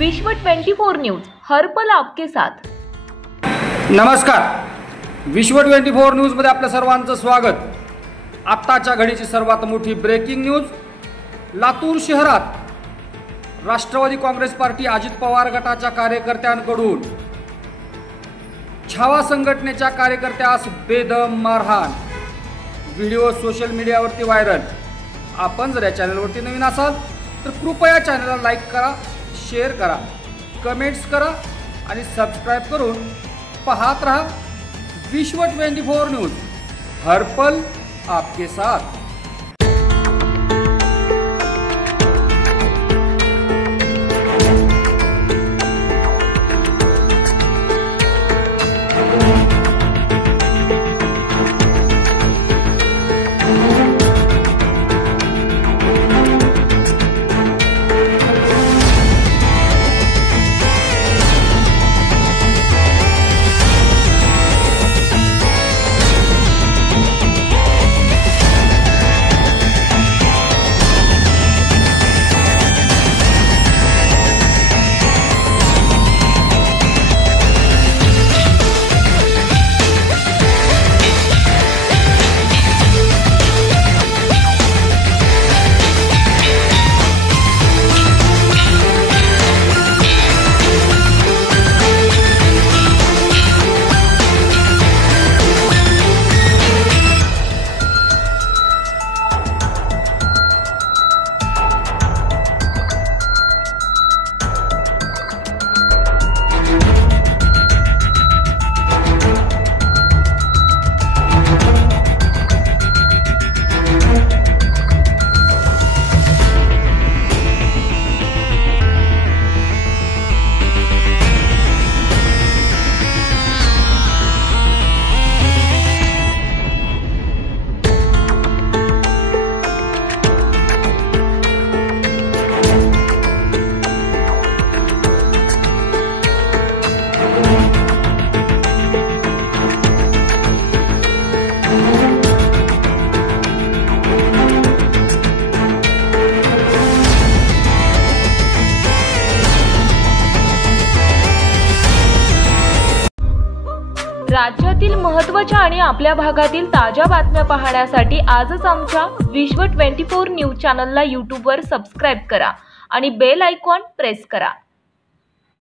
विश्व 24 न्यूज हर पल आपके साथ। नमस्कार, विश्व 24 न्यूज मध्ये आपल्या सर्वांचं स्वागत। आत्ताच्या घडीची सर्वात मोठी ब्रेकिंग न्यूज। लातूर शहरात राष्ट्रवादी काँग्रेस पार्टी अजित पवार गटाच्या कार्यकर्त्यांकडून छावा संघटनेच्या कार्यकर्त्यास बेदम मारहाण। व्हिडिओ सोशल मीडियावरती व्हायरल। आपण जर या चॅनलवरती नवीन असाल तर कृपया चॅनलला लाईक करा, शेअर करा, कमेंट्स करा आणि सबस्क्राइब करून पाहत रहा विश्व 24 न्यूज हर पल आपके साथ। राज्यातील महत्त्वाच्या आणि आपल्या भागातील ताज्या बातम्या पाहण्यासाठी आजच आमच्या विश्व 24 न्यूज चॅनलला YouTube वर सबस्क्राइब करा आणि बेल आयकॉन प्रेस करा।